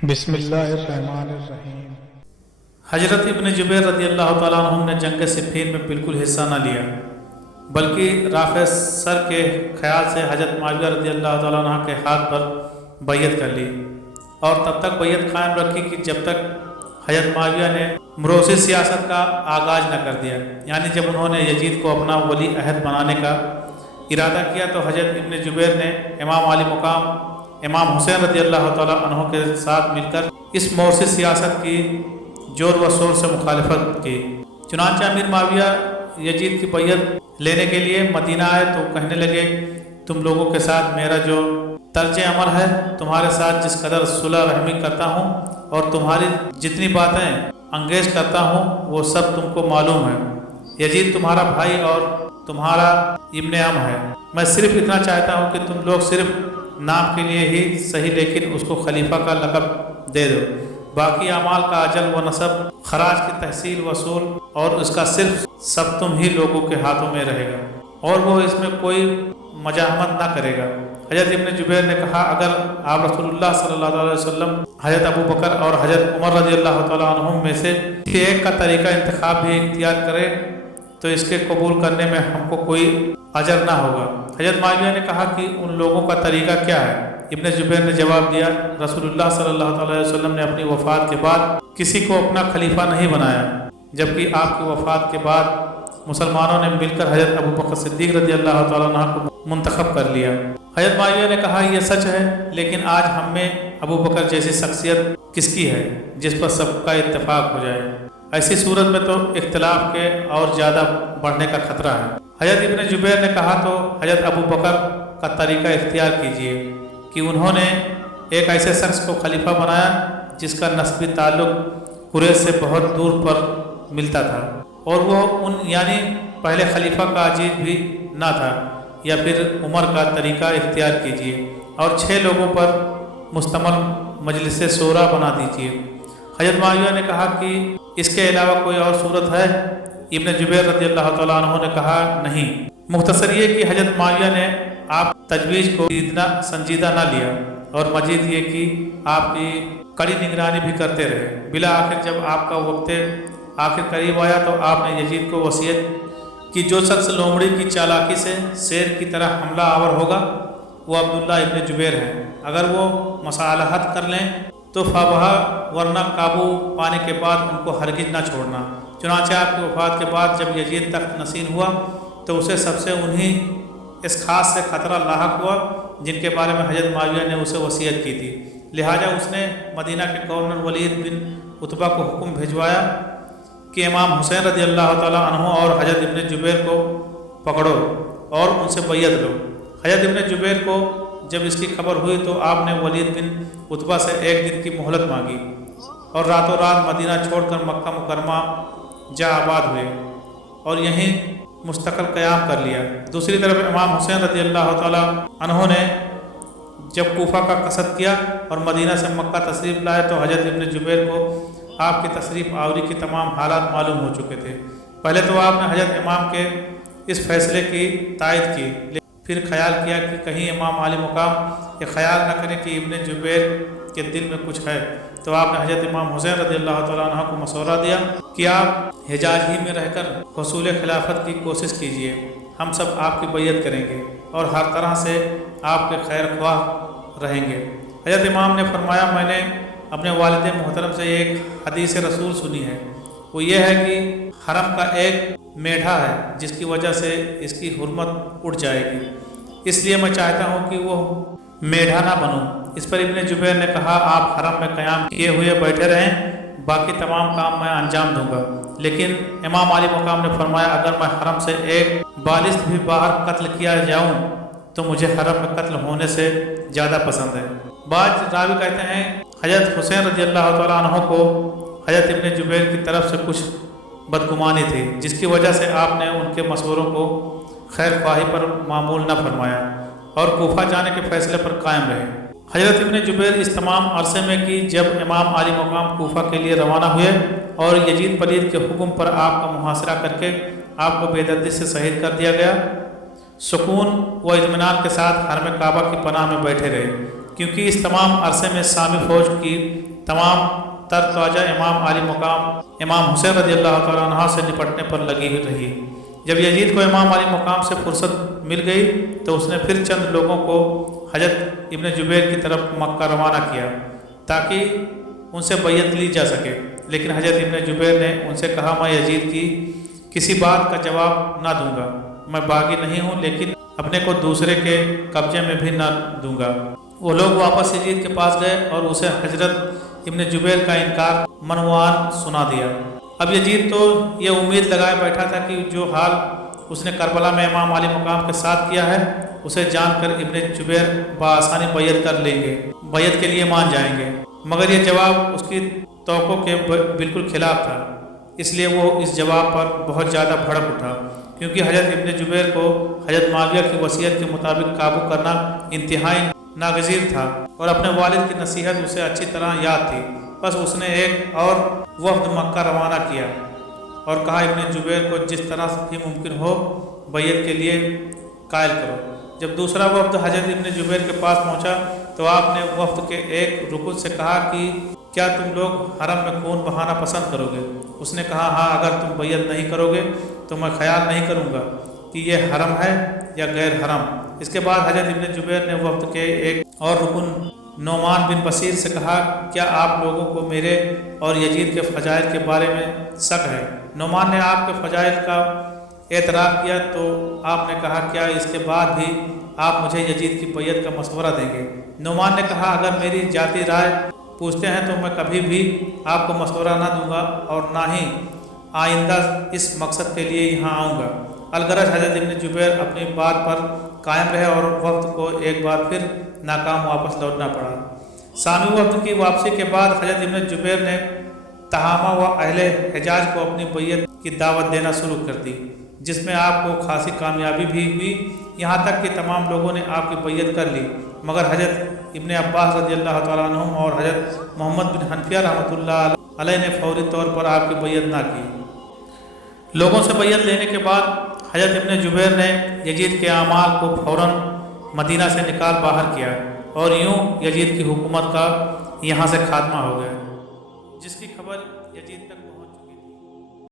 بسم اللہ الرحمن الرحیم۔ حضرت ابن جبیر رضی اللہ تعالیٰ عنہ نے جنگ صفین میں بالکل حصہ نہ لیا، بلکہ رافع سر کے خیال سے حضرت معاویہ رضی اللہ تعالیٰ عنہ کے ہاتھ پر بیعت کر لی اور تب تک بیعت قائم رکھی کہ جب تک حضرت معاویہ نے مروسی سیاست کا آغاز نہ کر دیا، یعنی جب انہوں نے یزید کو اپنا ولی عہد بنانے کا ارادہ کیا تو حضرت ابن جبیر نے امام علی مقام امام حسین رضی اللہ تعالیٰ عنہ کے ساتھ مل کر اس مورثی سیاست کی زور و شور سے مخالفت کی۔ چنانچہ امیر معاویہ یزید کی بیعت لینے کے لیے مدینہ آئے تو کہنے لگے، تم لوگوں کے ساتھ میرا جو طرز عمل ہے، تمہارے ساتھ جس قدر صلح رحمی کرتا ہوں اور تمہاری جتنی باتیں انگیز کرتا ہوں وہ سب تم کو معلوم ہے۔ یزید تمہارا بھائی اور تمہارا ابن عم ہے۔ میں صرف اتنا چاہتا ہوں کہ تم لوگ صرف نام کے لیے ہی صحیح لیکن اس کو خلیفہ کا لقب دے دو، باقی اعمال کا اجل و نسب، خراج کی تحصیل وصول اور اس کا صرف سب تم ہی لوگوں کے ہاتھوں میں رہے گا اور وہ اس میں کوئی مزاحمت نہ کرے گا۔ حضرت ابن جبیر نے کہا، اگر آپ رسول اللہ صلی اللہ علیہ وسلم حضرت ابو بکر اور حضرت عمر رضی اللہ تعالیٰ عنہم میں سے کسی ایک کا طریقہ انتخاب بھی اختیار کرے تو اس کے قبول کرنے میں ہم کو کوئی اجر نہ ہوگا۔ حضرت معاویہ نے کہا کہ ان لوگوں کا طریقہ کیا ہے؟ ابن جبیر نے جواب دیا، رسول اللہ صلی اللہ علیہ وسلم نے اپنی وفات کے بعد کسی کو اپنا خلیفہ نہیں بنایا، جبکہ آپ کی وفات کے بعد مسلمانوں نے مل کر حضرت ابو بکر صدیق رضی اللہ تعالیٰ عنہ کو منتخب کر لیا۔ حضرت معاویہ نے کہا، یہ سچ ہے، لیکن آج ہم میں ابو بکر جیسی شخصیت کس کی ہے جس پر سب کا اتفاق ہو جائے؟ ایسی صورت میں تو اختلاف کے اور زیادہ بڑھنے کا خطرہ ہے۔ حضرت ابن جبیر نے کہا، تو حضرت ابو بکر کا طریقہ اختیار کیجیے کہ انہوں نے ایک ایسے شخص کو خلیفہ بنایا جس کا نسبی تعلق قریش سے بہت دور پر ملتا تھا اور وہ ان یعنی پہلے خلیفہ کا عزیز بھی نہ تھا، یا پھر عمر کا طریقہ اختیار کیجیے اور 6 لوگوں پر مشتمل مجلس شورا بنا دیجیے۔ حضرت معاویہ نے کہا کہ اس کے علاوہ کوئی اور صورت ہے؟ ابن جبیر رضی اللہ تعالیٰ عنہ نے کہا، نہیں۔ مختصر یہ کہ حضرت معاویہ نے آپ تجویز کو سنجیدہ نہ لیا اور مزید یہ کہ آپ کی کڑی نگرانی بھی کرتے رہے۔ بلا آخر جب آپ کا وقت آخر قریب آیا تو آپ نے یزید کو وصیت کہ جو شخص لومڑی کی چالاکی سے شیر کی طرح حملہ آور ہوگا وہ عبداللہ ابن جبیر ہے، اگر وہ مصالحت کر لیں تو فبہا، ورنہ قابو پانے کے بعد ان کو ہرگز نہ چھوڑنا۔ چنانچہ آپ کی وفات کے بعد جب یزید تخت نشین ہوا تو اسے سب سے انہی اس خاص سے خطرہ لاحق ہوا جن کے بارے میں حضرت معاویہ نے اسے وصیت کی تھی، لہٰذا اس نے مدینہ کے گورنر ولید بن عتبہ کو حکم بھیجوایا کہ امام حسین رضی اللہ تعالیٰ عنہ اور حضرت ابن جبیر کو پکڑو اور ان سے بیعت لو۔ حضرت ابن جبیر کو جب اس کی خبر ہوئی تو آپ نے ولید بن عتبہ سے 1 دن کی مہلت مانگی اور راتوں رات مدینہ چھوڑ کر مکہ مکرمہ جا آباد ہوئے اور یہیں مستقل قیام کر لیا۔ دوسری طرف امام حسین رضی اللہ تعالیٰ عنہ نے جب کوفہ کا قصد کیا اور مدینہ سے مکہ تشریف لائے تو حضرت ابن جبیر کو آپ کی تشریف آوری کی تمام حالات معلوم ہو چکے تھے۔ پہلے تو آپ نے حضرت امام کے اس فیصلے کی تائید کی، پھر خیال کیا کہ کہیں امام علی مقام یہ خیال نہ کریں کہ ابن جبیر کے دل میں کچھ ہے، تو آپ نے حضرت امام حسین رضی اللہ تعالیٰ عنہ کو مشورہ دیا کہ آپ حجاز ہی میں رہ کر حصول خلافت کی کوشش کیجیے، ہم سب آپ کی بیعت کریں گے اور ہر طرح سے آپ کے خیر خواہ رہیں گے۔ حضرت امام نے فرمایا، میں نے اپنے والد محترم سے ایک حدیث رسول سنی ہے، وہ یہ ہے کہ حرم کا ایک میڈھا ہے جس کی وجہ سے اس کی حرمت اٹھ جائے گی، اس لیے میں چاہتا ہوں کہ وہ میڈھا نہ بنوں۔ اس پر ابن جبیر نے کہا، آپ حرم میں قیام کیے ہوئے بیٹھے رہیں، باقی تمام کام میں انجام دوں گا۔ لیکن امام علی مقام نے فرمایا، اگر میں حرم سے ایک بالست بھی باہر قتل کیا جاؤں تو مجھے حرم میں قتل ہونے سے زیادہ پسند ہے۔ بعض راوی کہتے ہیں حضرت حسین رضی اللہ تعالیٰ عنہ کو حضرت ابن جبیر کی طرف سے کچھ بدگمانی تھی، جس کی وجہ سے آپ نے ان کے مشوروں کو خیر خواہی پر معمول نہ فرمایا اور کوفہ جانے کے فیصلے پر قائم رہے۔ حضرت ابن جبیر اس تمام عرصے میں کہ جب امام علی مقام کوفہ کے لیے روانہ ہوئے اور یزید پلید کے حکم پر آپ کا محاصرہ کر کے آپ کو بے دردی سے شہید کر دیا گیا، سکون و اطمینان کے ساتھ حرم کعبہ کی پناہ میں بیٹھے رہے، کیونکہ اس تمام عرصے میں سامی فوج کی تمام تر توجہ امام علی مقام امام حسین رضی اللہ تعالیٰ عنہ سے نپٹنے پر لگی ہوئی رہی۔ جب یزید کو امام علی مقام سے فرصت مل گئی تو اس نے پھر چند لوگوں کو حضرت ابن جبیر کی طرف مکہ روانہ کیا تاکہ ان سے بیعت لی جا سکے، لیکن حضرت ابن جبیر نے ان سے کہا میں یزید کی کسی بات کا جواب نہ دوں گا، میں باغی نہیں ہوں لیکن اپنے کو دوسرے کے قبضے میں بھی نہ دوں گا۔ وہ لوگ واپس یزید کے پاس گئے اور اسے حضرت ابن جبیر کا انکار منوعان سنا دیا۔ اب یزید تو یہ امید لگائے بیٹھا تھا کہ جو حال اس نے کربلا میں امام علی مقام کے ساتھ کیا ہے اسے جان کر ابن جبیر بآسانی بیعت کر لیں گے، بیعت کے لیے مان جائیں گے، مگر یہ جواب اس کی توقع کے بالکل خلاف تھا، اس لیے وہ اس جواب پر بہت زیادہ بھڑک اٹھا، کیونکہ حضرت ابن جبیر کو حضرت معاویہ کی وصیت کے مطابق قابو کرنا انتہائی ناگزیر تھا اور اپنے والد کی نصیحت اسے اچھی طرح یاد تھی۔ بس اس نے ایک اور وفد مکہ روانہ کیا اور کہا ابن جبیر کو جس طرح بھی ممکن ہو بیعت کے لیے قائل کرو۔ جب دوسرا وفد حضرت ابن جبیر کے پاس پہنچا تو آپ نے وفد کے ایک رکن سے کہا کہ کیا تم لوگ حرم میں خون بہانا پسند کرو گے؟ اس نے کہا ہاں، اگر تم بیعت نہیں کرو گے تو میں خیال نہیں کروں گا کہ یہ حرم ہے یا غیر حرم۔ اس کے بعد حضرت ابن جبیر نے وفد کے ایک اور رکن نعمان بن بصیر سے کہا کیا آپ لوگوں کو میرے اور یزید کے فضائل کے بارے میں شک ہے؟ نعمان نے آپ کے فضائل کا اعتراف کیا تو آپ نے کہا کیا اس کے بعد بھی آپ مجھے یزید کی بیعت کا مشورہ دیں گے؟ نعمان نے کہا اگر میری ذاتی رائے پوچھتے ہیں تو میں کبھی بھی آپ کو مشورہ نہ دوں گا اور نہ ہی آئندہ اس مقصد کے لیے یہاں آؤں گا۔ الغرض حضرت ابن جبیر اپنی بات پر قائم رہے اور وفد کو ایک بار پھر ناکام واپس لوٹنا پڑا۔ سامی وفد کی واپسی کے بعد حضرت ابن جبیر نے تہامہ و اہل حجاز کو اپنی بیعت کی دعوت دینا شروع کر دی، جس میں آپ کو خاصی کامیابی بھی ہوئی، یہاں تک کہ تمام لوگوں نے آپ کی بیعت کر لی، مگر حضرت ابن عباس رضی اللہ تعالیٰ عنہم اور حضرت محمد بن حنفیہ رحمۃ اللہ علیہ نے فوری طور پر آپ کی بیعت نہ کی۔ لوگوں سے بیعت لینے کے بعد حضرت ابن جبیر نے یزید کے اعمال کو فوراً مدینہ سے نکال باہر کیا اور یوں یزید کی حکومت کا یہاں سے خاتمہ ہو گیا، جس کی خبر یزید تک